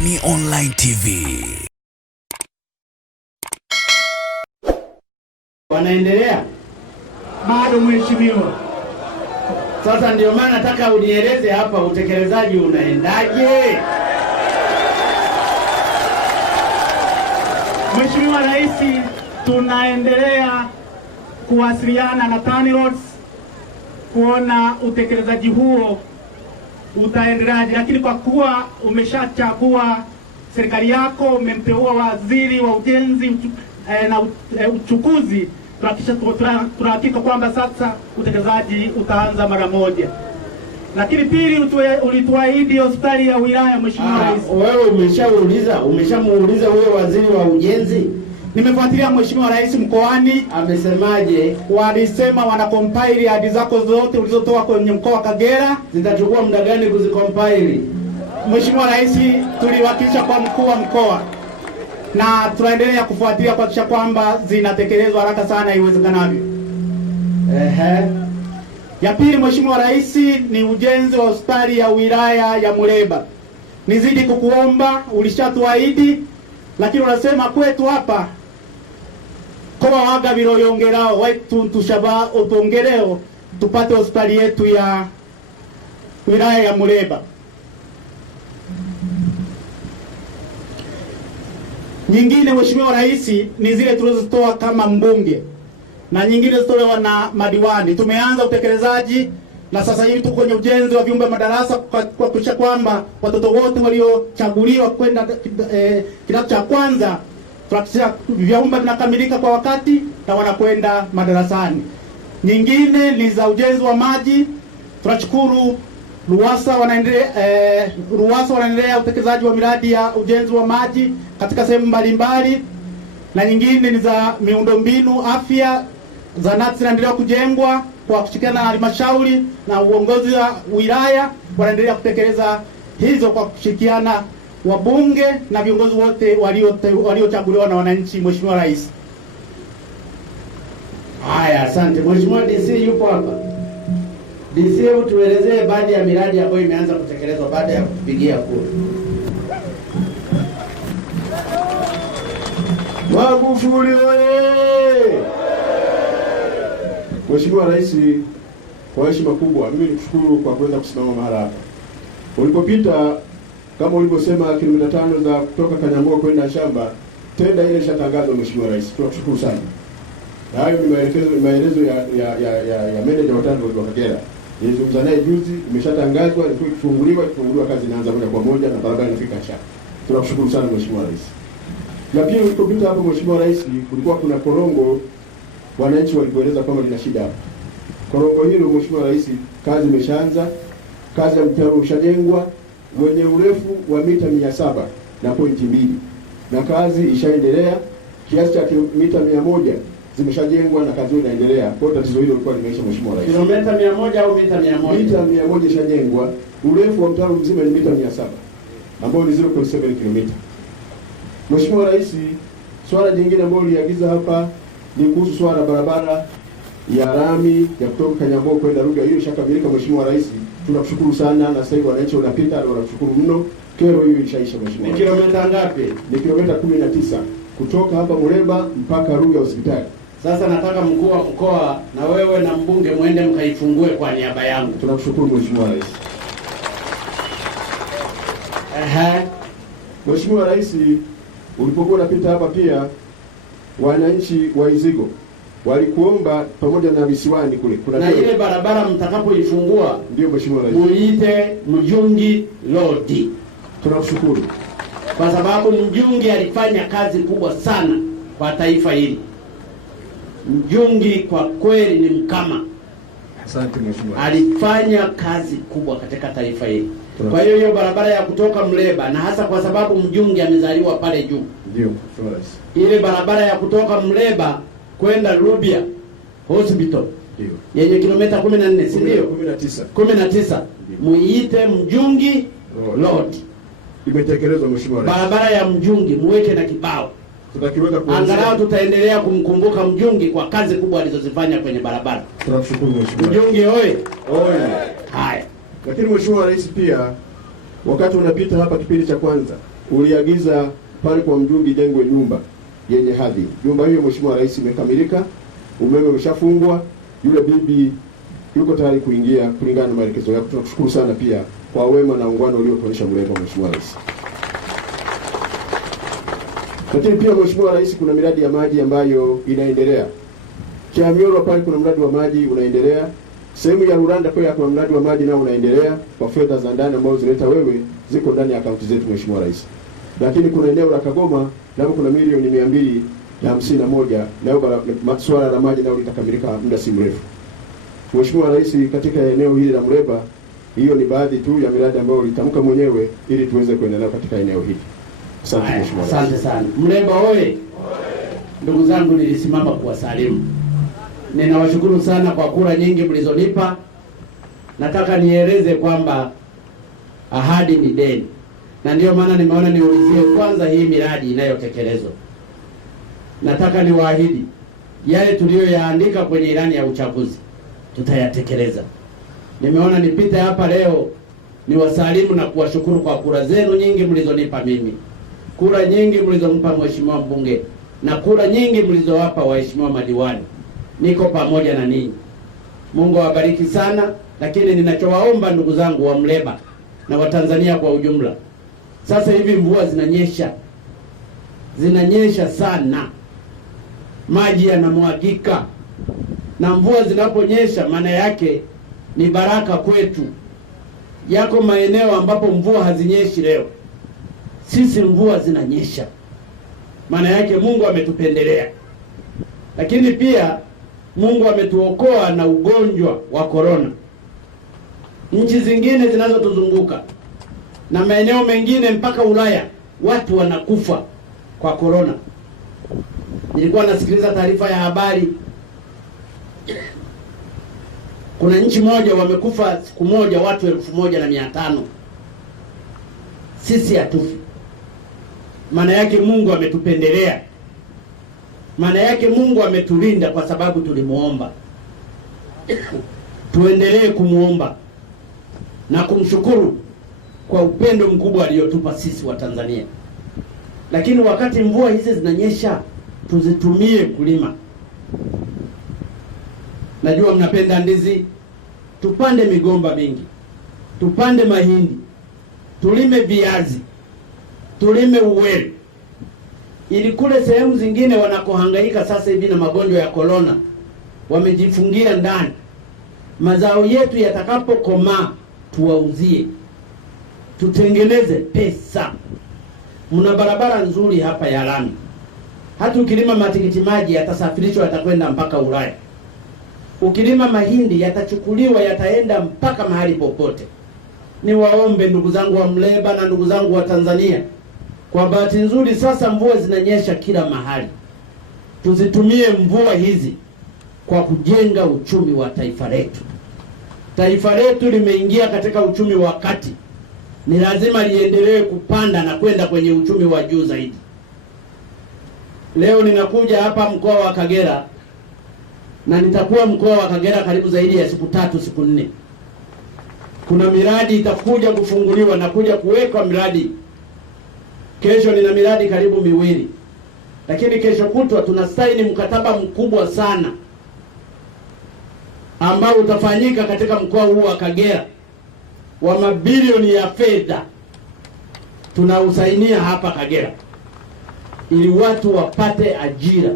Boni Online TV. Wanaendelea? Bado mheshimiwa. Sasa ndio maana nataka unieleze hapa utekelezaji unaendaje? Mheshimiwa Rais, tunaendelea kuwasiliana na TANROADS kuona utekelezaji huo utaendeleaje, lakini kwa kuwa umeshachagua serikali yako, umemteua waziri wa ujenzi na uchukuzi, tunahakika kwamba sasa utekelezaji utaanza mara moja. Lakini pili, ulituahidi hospitali ya wilaya. Mheshimiwa Rais, wewe umeshamuuliza huyo waziri wa ujenzi? Nimefuatilia Mheshimiwa Rais mkoani. Amesemaje? Walisema wanakompile ahadi zako zote ulizotoa kwenye mkoa wa Kagera. Zitachukua muda gani kuzikompile? Mheshimiwa Rais, tuliwakilisha kwa mkuu wa mkoa na tunaendelea kufuatilia kuhakikisha kwamba zinatekelezwa haraka sana iwezekanavyo. Ya pili Mheshimiwa Rais, ni ujenzi wa hospitali ya wilaya ya Muleba. Nizidi kukuomba, ulishatuahidi, lakini unasema kwetu hapa kwa waga biroyongerao wetu tushaba utongereo tupate hospitali yetu ya wilaya ya Muleba. Nyingine Mheshimiwa Rais, ni zile tulizotoa kama mbunge na nyingine zitolewa na madiwani. Tumeanza utekelezaji na sasa hivi tuko kwenye ujenzi wa vyumba madarasa kwa kuhakikisha kwamba watoto wote waliochaguliwa kwenda kidato cha kwanza tunahakikisha vyumba vinakamilika kwa wakati na wanakwenda madarasani. Nyingine ni za ujenzi wa maji. Tunashukuru RUWASA wanaendelea utekelezaji wa miradi ya ujenzi wa maji katika sehemu mbalimbali, na nyingine ni za miundombinu afya. Zahanati zinaendelea kujengwa kwa kushirikiana na halmashauri na uongozi wa wilaya, wanaendelea kutekeleza hizo kwa kushirikiana wabunge na viongozi wote waliochaguliwa na wananchi. Mheshimiwa Rais. Haya, asante. Mheshimiwa DC yupo hapa. DC, hebu tuelezee baadhi ya miradi ambayo imeanza kutekelezwa baada ya kupigia kura. Magufuli oye! Mheshimiwa Rais, kwa heshima kubwa mimi nikushukuru kwa kuweza kusimama mahali hapa. Ulipopita kama ulivyosema kilomita 5 za kutoka Kanyambo kwenda shamba, tenda ile ishatangazwa Mheshimiwa Rais. Tunakushukuru sana. Na hayo ni maelezo ya manager wa TANROADS wa Kagera. Nilizungumza naye juzi, imeshatangazwa, ikifunguliwa kazi inaanza moja kwa moja na barabara inafika shamba. Tunakushukuru sana Mheshimiwa Rais. Na pia ulipopita hapo Mheshimiwa Rais, kulikuwa kuna korongo wananchi walipoeleza kwamba lina shida hapo. Korongo hilo Mheshimiwa Rais, kazi imeshaanza, kazi ya mtaro ushajengwa mwenye urefu wa mita 700.2 na kazi ishaendelea, kiasi cha mita 100 zimeshajengwa na kazi inaendelea. Kwa tatizo hilo lilikuwa limeisha Mheshimiwa Rais. Kilomita 100 au mita 100? Mita 100 ishajengwa, urefu wa mtaro mzima ni mita 700 ambao ni 0.7 kilomita. Mheshimiwa Rais, swala jingine ambalo liagiza hapa ni kuhusu swala barabara ya rami ya kutoka Kanyambo kwenda Ruga. Hiyo ishakamilika Mheshimiwa Rais. Tunakushukuru sana na sasa hivi wananchi wanapita na wanakushukuru mno. Kero hiyo ilishaisha Mheshimiwa. Ni kilomita ngapi? Ni kilomita 19 kutoka hapa Muleba mpaka Ruga hospitali. Sasa nataka mkuu wa mkoa na wewe na mbunge muende mkaifungue kwa niaba yangu. Tunakushukuru Mheshimiwa Rais. Mheshimiwa Rais, ulipokuwa unapita hapa pia wananchi wa Izigo walikuomba pamoja na visiwani kule. Na ile barabara mtakapoifungua, ndio Mheshimiwa Rais, muite Mjungi Road. Tunakushukuru kwa sababu Mjungi alifanya kazi kubwa sana kwa taifa hili. Mjungi kwa kweli ni mkama. Asante Mheshimiwa. Alifanya kazi kubwa katika taifa hili. Kwa hiyo barabara ya kutoka Muleba, na hasa kwa sababu Mjungi amezaliwa pale juu. Ndio Mheshimiwa Rais. Ile barabara ya kutoka Muleba kwenda Rubia Hospital, ndio yenye kilomita 14, si ndio? 19. Muiite Mjungi Road. Imetekelezwa Mheshimiwa Rais. Barabara ya Mjungi muweke na kibao. Tutakiweka kwa angalau tutaendelea kumkumbuka Mjungi kwa kazi kubwa alizozifanya kwenye barabara. Tunashukuru Mheshimiwa. Mjungi oye. Haya. Lakini Mheshimiwa Rais, pia wakati unapita hapa kipindi cha kwanza uliagiza pale kwa Mjungi jengwe nyumba yenye hadhi. Nyumba hiyo Mheshimiwa Rais imekamilika, umeme umeshafungwa, yule bibi yuko tayari kuingia kulingana na maelekezo yako. Tunakushukuru sana pia kwa wema na ungano uliotuonyesha Muleba, Mheshimiwa Rais. Lakini pia Mheshimiwa Rais, kuna miradi ya maji ambayo inaendelea. Kiamyorwa pale kuna mradi wa maji unaendelea. Sehemu ya Ruranda pia kuna mradi wa maji nao unaendelea kwa fedha za ndani ambazo zileta wewe, ziko ndani ya akaunti zetu Mheshimiwa Rais. Lakini kuna eneo la Kagoma nao kuna milioni 251 nao swala la maji nao litakamilika muda si mrefu. Mheshimiwa Rais, katika eneo hili la Muleba, hiyo ni baadhi tu ya miradi ambayo ulitamka mwenyewe ili tuweze kuendelea katika eneo hili. Asante Mheshimiwa Rais. Asante sana. Muleba oye! Ndugu zangu, nilisimama kuwasalimu. Ninawashukuru sana kwa kura nyingi mlizonipa. Nataka nieleze kwamba ahadi ni deni, na ndio maana nimeona niulizie kwanza hii miradi inayotekelezwa. Nataka niwaahidi yale tuliyoyaandika kwenye ilani ya uchaguzi tutayatekeleza. Nimeona nipite hapa leo niwasalimu na kuwashukuru kwa kura zenu nyingi mlizonipa mimi, kura nyingi mlizompa Mheshimiwa mbunge, na kura nyingi mlizowapa waheshimiwa madiwani. Niko pamoja na ninyi. Mungu awabariki sana. Lakini ninachowaomba ndugu zangu wa Muleba na Watanzania kwa ujumla, sasa hivi mvua zinanyesha sana, maji yanamwagika, na mvua zinaponyesha maana yake ni baraka kwetu. Yako maeneo ambapo mvua hazinyeshi leo, sisi mvua zinanyesha, maana yake Mungu ametupendelea. Lakini pia Mungu ametuokoa na ugonjwa wa korona. Nchi zingine zinazotuzunguka na maeneo mengine mpaka Ulaya watu wanakufa kwa korona. Nilikuwa nasikiliza taarifa ya habari, kuna nchi moja wamekufa siku moja watu 1500. Sisi hatufi. Maana yake Mungu ametupendelea. Maana yake Mungu ametulinda kwa sababu tulimuomba. Tuendelee kumuomba na kumshukuru kwa upendo mkubwa aliotupa sisi wa Tanzania. Lakini wakati mvua hizi zinanyesha, tuzitumie kulima. Najua mnapenda ndizi, tupande migomba mingi, tupande mahindi, tulime viazi, tulime uwele, ili kule sehemu zingine wanakohangaika sasa hivi na magonjwa ya korona wamejifungia ndani, mazao yetu yatakapokomaa tuwauzie, tutengeneze pesa. Mna barabara nzuri hapa ya lami, hata ukilima matikiti maji yatasafirishwa yatakwenda mpaka Ulaya. Ukilima mahindi yatachukuliwa yataenda mpaka mahali popote. Niwaombe ndugu zangu wa Muleba na ndugu zangu wa Tanzania, kwa bahati nzuri sasa mvua zinanyesha kila mahali. Tuzitumie mvua hizi kwa kujenga uchumi wa taifa letu. Taifa letu limeingia katika uchumi wa kati, ni lazima liendelee kupanda na kwenda kwenye uchumi wa juu zaidi. Leo ninakuja hapa mkoa wa Kagera, na nitakuwa mkoa wa Kagera karibu zaidi ya siku 3 siku 4. Kuna miradi itakuja kufunguliwa na kuja kuwekwa miradi. Kesho nina miradi karibu 2, lakini kesho kutwa tunasaini mkataba mkubwa sana ambao utafanyika katika mkoa huu wa Kagera wa mabilioni ya fedha. Tunausainia hapa Kagera ili watu wapate ajira.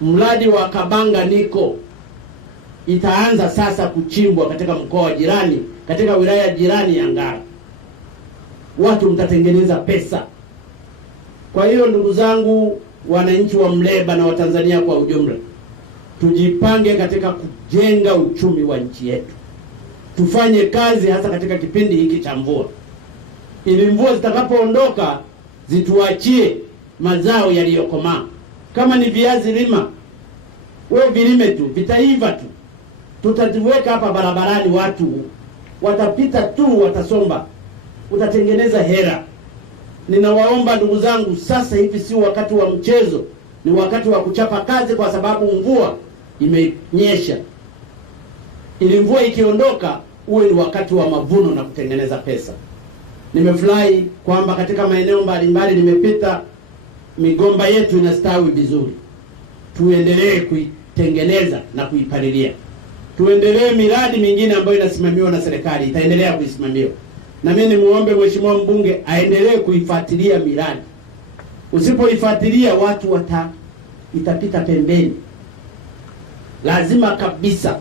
Mradi wa Kabanga Niko itaanza sasa kuchimbwa katika mkoa wa jirani, katika wilaya jirani ya Ngara. Watu mtatengeneza pesa. Kwa hiyo ndugu zangu wananchi wa Muleba na Watanzania kwa ujumla, tujipange katika kujenga uchumi wa nchi yetu. Tufanye kazi hasa katika kipindi hiki cha mvua, ili mvua zitakapoondoka zituachie mazao yaliyokomaa. Kama ni viazi lima, wewe vilime tu, vitaiva tu. Tutaziweka hapa barabarani, watu watapita tu, watasomba, utatengeneza hela. Ninawaomba ndugu zangu, sasa hivi si wakati wa mchezo, ni wakati wa kuchapa kazi, kwa sababu mvua imenyesha. Ili mvua ikiondoka uwe ni wakati wa mavuno na kutengeneza pesa. Nimefurahi kwamba katika maeneo mbalimbali nimepita, migomba yetu inastawi vizuri. Tuendelee kuitengeneza na kuipalilia. Tuendelee miradi mingine ambayo inasimamiwa na serikali itaendelea kuisimamiwa. Na mimi nimuombe mheshimiwa mbunge aendelee kuifuatilia miradi. Usipoifuatilia watu itapita pembeni. Lazima kabisa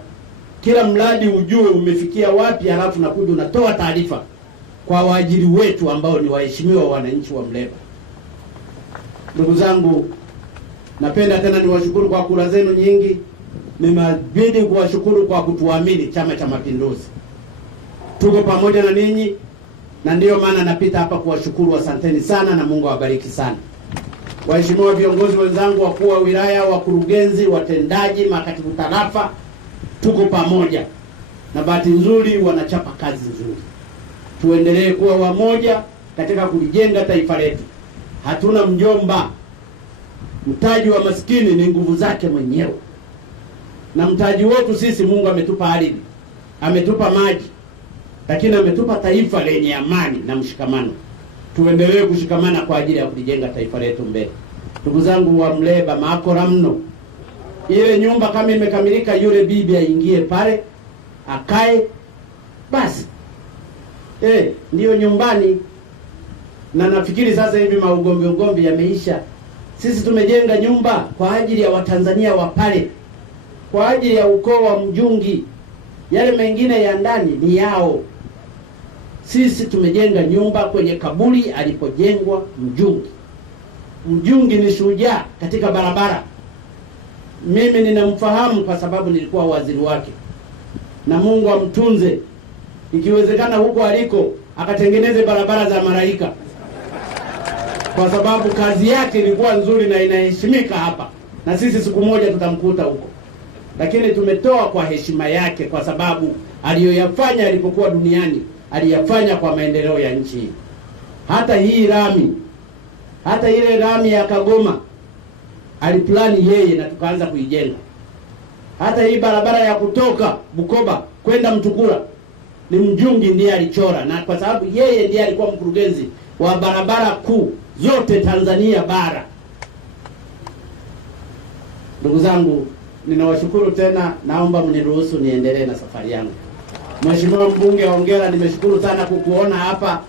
kila mradi ujue umefikia wapi, halafu nakuja unatoa taarifa kwa waajiri wetu ambao ni waheshimiwa wananchi wa Muleba. Ndugu zangu, napenda tena niwashukuru kwa kura zenu nyingi. Ninabidi kuwashukuru kwa kutuamini Chama cha Mapinduzi. Tuko pamoja na ninyi, na ndiyo maana napita hapa kuwashukuru. Asanteni sana na Mungu awabariki sana. Waheshimiwa viongozi wenzangu, wakuu wa wilaya, wakurugenzi, watendaji, makatibu tarafa, tuko pamoja. Na bahati nzuri wanachapa kazi nzuri. Tuendelee kuwa wamoja katika kulijenga taifa letu. Hatuna mjomba. Mtaji wa maskini ni nguvu zake mwenyewe. Na mtaji wetu sisi, Mungu ametupa ardhi, ametupa maji, lakini ametupa taifa lenye amani na mshikamano. Tuendelee kushikamana kwa ajili ya kulijenga taifa letu mbele. Ndugu zangu wa Muleba, maakora mno. Ile nyumba kama imekamilika, yule bibi aingie pale, akae, basi. Ndiyo nyumbani. Na nafikiri sasa hivi ugomvi yameisha. Sisi tumejenga nyumba kwa ajili ya Watanzania wa pale, kwa ajili ya ukoo wa Mjungi. Yale mengine ya ndani ni yao. Sisi tumejenga nyumba kwenye kaburi alipojengwa Mjungi. Mjungi ni shujaa katika barabara. Mimi ninamfahamu kwa sababu nilikuwa waziri wake. Na Mungu amtunze. Ikiwezekana huko aliko akatengeneze barabara za malaika, kwa sababu kazi yake ilikuwa nzuri na inaheshimika hapa, na sisi siku moja tutamkuta huko. Lakini tumetoa kwa heshima yake, kwa sababu aliyoyafanya alipokuwa duniani aliyafanya kwa maendeleo ya nchi. Hata hii rami, hata ile rami ya Kagoma aliplani yeye na tukaanza kuijenga. Hata hii barabara ya kutoka Bukoba kwenda Mtukula ni Mjungi ndiye alichora, na kwa sababu yeye ndiye alikuwa mkurugenzi wa barabara kuu zote Tanzania bara. Ndugu zangu, ninawashukuru tena, naomba mniruhusu niendelee na safari yangu. Mheshimiwa mbunge, hongera, nimeshukuru sana kukuona hapa.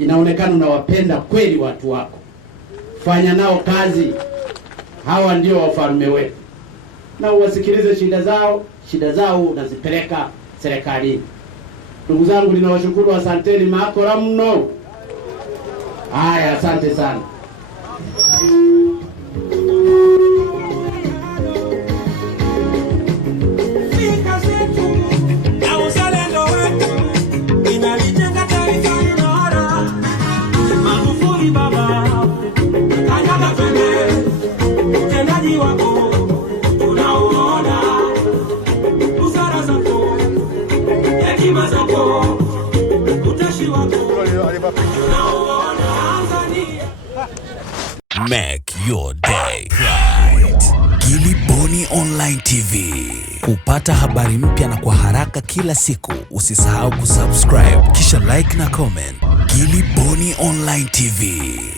Inaonekana unawapenda kweli watu wako. Fanya nao kazi. Hawa ndio wafalme wetu. Na uwasikilize shida zao unazipeleka serikalini. Ndugu zangu, ninawashukuru, asanteni, maakora mno. Haya, asante sana. Make your day right. Gilly Bonny Online TV. Kupata habari mpya na kwa haraka kila siku, usisahau kusubscribe kisha like na comment. Gilly Bonny Online TV.